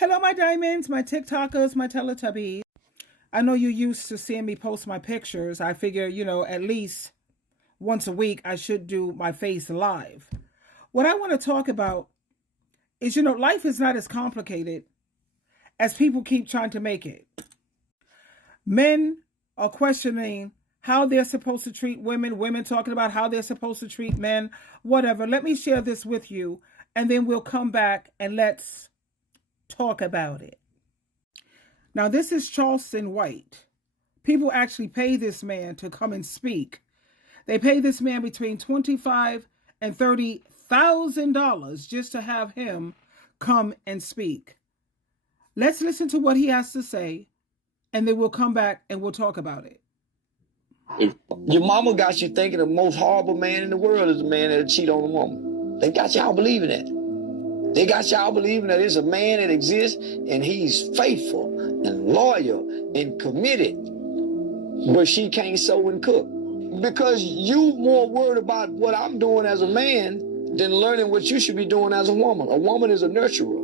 Hello, my diamonds, my TikTokers, my Teletubbies. I know you're used to seeing me post my pictures. I figure, at least once a week, I should do my face live. What I want to talk about is, life is not as complicated as people keep trying to make it. Men are questioning how they're supposed to treat women, women talking about how they're supposed to treat men, whatever. Let me share this with you, and then we'll come back and let's talk about it. Now, this is Charleston White. People actually pay this man to come and speak. They pay this man between $25,000 and $30,000 just to have him come and speak. Let's listen to what he has to say, and then we'll come back and we'll talk about it. If your mama got you thinking the most horrible man in the world is a man that'll cheat on a woman. They got y'all believing that. They got y'all believing that there's a man that exists and he's faithful and loyal and committed, but she can't sew and cook. Because you more worried about what I'm doing as a man than learning what you should be doing as a woman. A woman is a nurturer.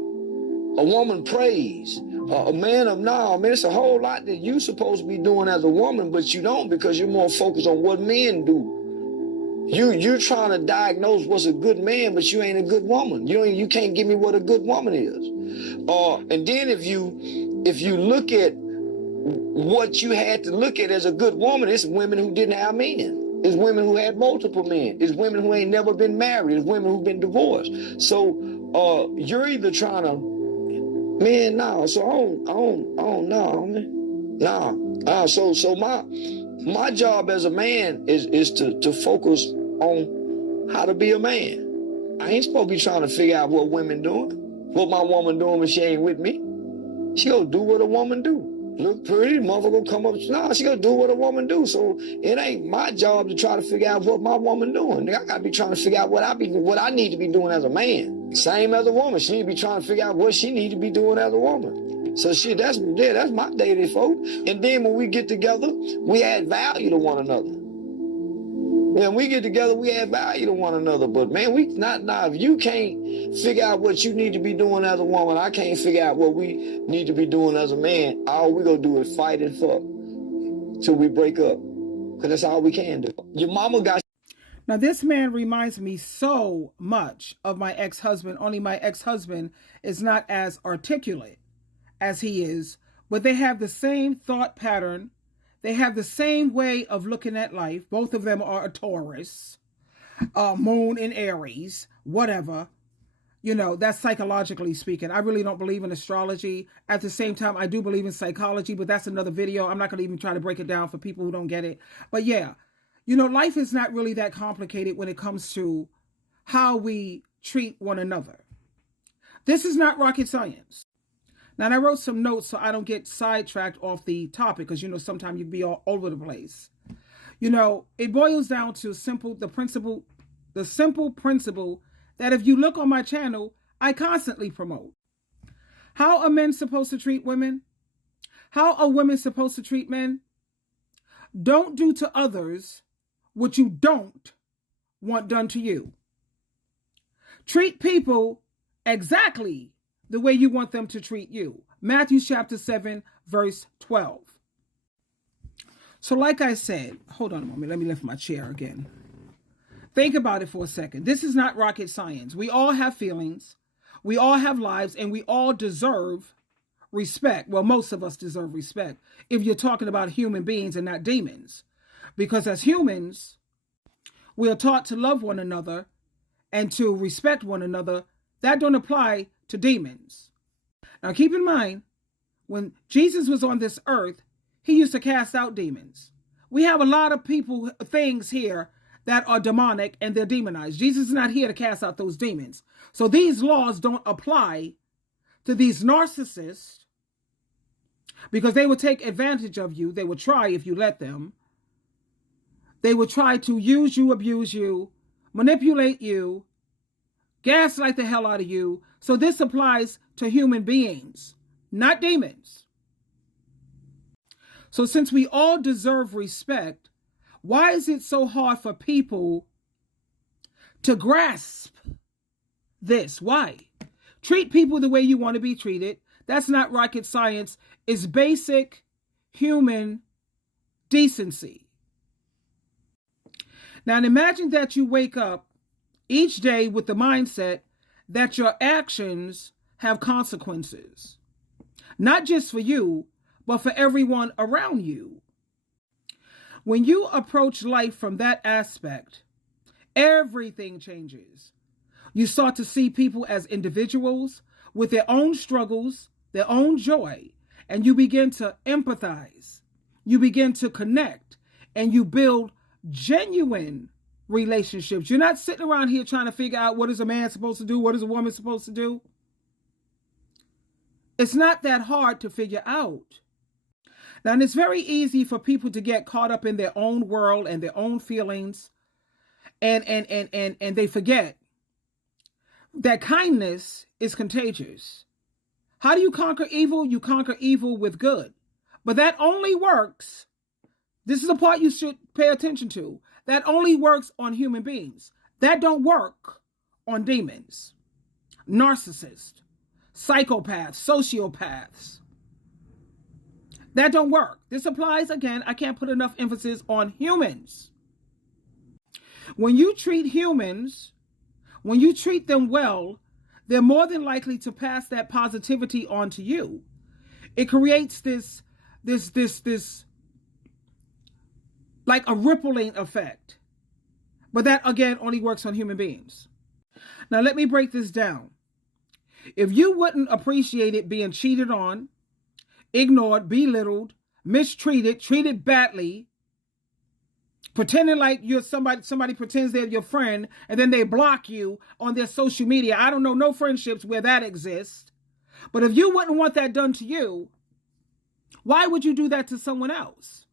A woman prays. A man of now, man, it's a whole lot that you're supposed to be doing as a woman, but you don't because you're more focused on what men do. You're trying to diagnose what's a good man, but you ain't a good woman. You can't give me what a good woman is. And then if you look at what you had to look at as a good woman, it's women who didn't have men. It's women who had multiple men. It's women who ain't never been married. It's women who've been divorced. So you're either trying to, man, nah. So I don't know, man. Nah. So my job as a man is to focus on how to be a man. I ain't supposed to be trying to figure out what women doing, what my woman doing when she ain't with me. She gonna do what a woman do. Look pretty, mother gonna come up. Nah, she gonna do what a woman do. So it ain't my job to try to figure out what my woman doing. I gotta be trying to figure out what I need to be doing as a man. Same as a woman, she need to be trying to figure out what she need to be doing as a woman. So that's my daily folk. And then when we get together, we add value to one another. When we get together, we add value to one another. But man, if you can't figure out what you need to be doing as a woman, I can't figure out what we need to be doing as a man. All we gonna do is fight and fuck till we break up. Cause that's all we can do. Your mama got. Now, this man reminds me so much of my ex-husband, only my ex-husband is not as articulate as he is, but they have the same thought pattern. They have the same way of looking at life. Both of them are a Taurus, moon in Aries, whatever. That's psychologically speaking. I really don't believe in astrology. At the same time, I do believe in psychology, but that's another video. I'm not going to even try to break it down for people who don't get it. But yeah, life is not really that complicated when it comes to how we treat one another. This is not rocket science. Now, I wrote some notes so I don't get sidetracked off the topic because, sometimes you'd be all over the place. It boils down to the simple principle that if you look on my channel, I constantly promote. How are men supposed to treat women? How are women supposed to treat men? Don't do to others what you don't want done to you. Treat people exactly the way you want them to treat you. Matthew chapter 7, verse 12. So like I said, hold on a moment. Let me lift my chair again. Think about it for a second. This is not rocket science. We all have feelings. We all have lives, and we all deserve respect. Well, most of us deserve respect if you're talking about human beings and not demons. Because as humans, we are taught to love one another and to respect one another. That don't apply to demons. Now keep in mind, when Jesus was on this earth, he used to cast out demons. We have a lot of things here that are demonic and they're demonized. Jesus is not here to cast out those demons. So these laws don't apply to these narcissists because they will take advantage of you. They will try if you let them. They will try to use you, abuse you, manipulate you, gaslight the hell out of you. So this applies to human beings, not demons. So since we all deserve respect, why is it so hard for people to grasp this? Why? Treat people the way you want to be treated. That's not rocket science. It's basic human decency. Now imagine that you wake up each day with the mindset that your actions have consequences, not just for you, but for everyone around you. When you approach life from that aspect, everything changes. You start to see people as individuals with their own struggles, their own joy, and you begin to empathize. You begin to connect, and you build genuine relationships. You're not sitting around here trying to figure out what is a man supposed to do, what is a woman supposed to do. It's not that hard to figure out. Now, and it's very easy for people to get caught up in their own world and their own feelings, and they forget that kindness is contagious. How do you conquer evil? You conquer evil with good. But that only works. This is the part you should pay attention to. That only works on human beings. That don't work on demons, narcissists, psychopaths, sociopaths. That don't work. This applies, again, I can't put enough emphasis on humans. When you treat humans, when you treat them well, they're more than likely to pass that positivity on to you. It creates this like a rippling effect. But that, again, only works on human beings. Now, let me break this down. If you wouldn't appreciate it being cheated on, ignored, belittled, mistreated, treated badly, pretending like you're somebody pretends they're your friend, and then they block you on their social media. I don't know no friendships where that exists. But if you wouldn't want that done to you, why would you do that to someone else?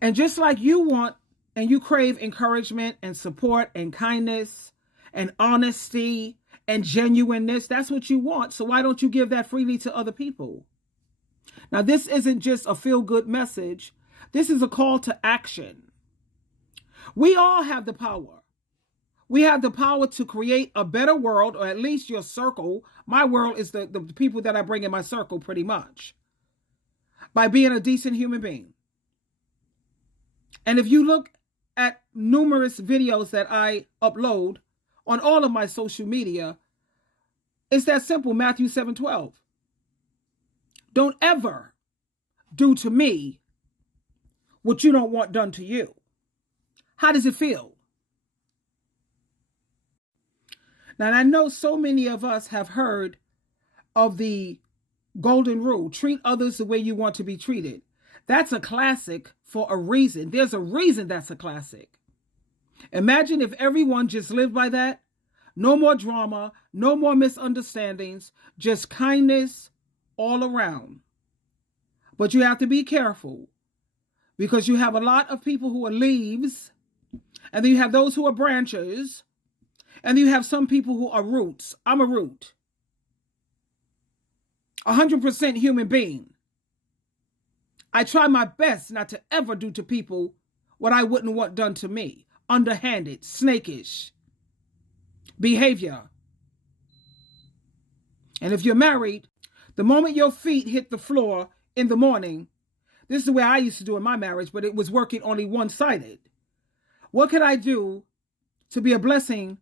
And just like you want and you crave encouragement and support and kindness and honesty and genuineness, that's what you want. So why don't you give that freely to other people? Now, this isn't just a feel-good message. This is a call to action. We all have the power. We have the power to create a better world, or at least your circle. My world is the people that I bring in my circle pretty much, by being a decent human being. And if you look at numerous videos that I upload on all of my social media, it's that simple. Matthew 7:12. Don't ever do to me what you don't want done to you. How does it feel? Now, I know so many of us have heard of the golden rule: treat others the way you want to be treated. That's a classic for a reason. There's a reason that's a classic. Imagine if everyone just lived by that. No more drama, no more misunderstandings, just kindness all around. But you have to be careful, because you have a lot of people who are leaves, and then you have those who are branches, and then you have some people who are roots. I'm a root. 100% human being. I try my best not to ever do to people what I wouldn't want done to me. Underhanded, snakish behavior. And if you're married, the moment your feet hit the floor in the morning, this is the way I used to do in my marriage, but it was working only one-sided. What could I do to be a blessing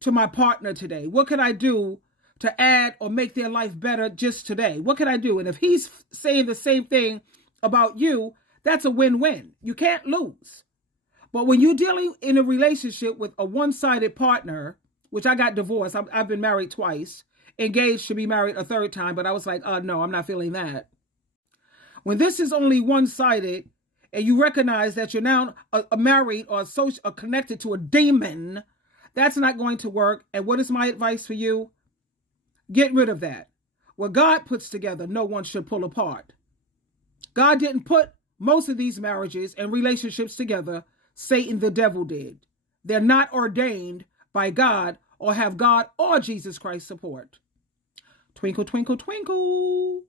to my partner today? What could I do to add or make their life better just today? What could I do? And if he's saying the same thing about you, that's a win-win. You can't lose. But when you're dealing in a relationship with a one-sided partner, which I got divorced, I've been married twice, engaged to be married a third time, but I was like, no, I'm not feeling that. When this is only one-sided, and you recognize that you're now married or connected to a demon, that's not going to work. And what is my advice for you? Get rid of that. What God puts together, no one should pull apart. God didn't put most of these marriages and relationships together. Satan, the devil, did. They're not ordained by God or have God or Jesus Christ support. Twinkle, twinkle, twinkle.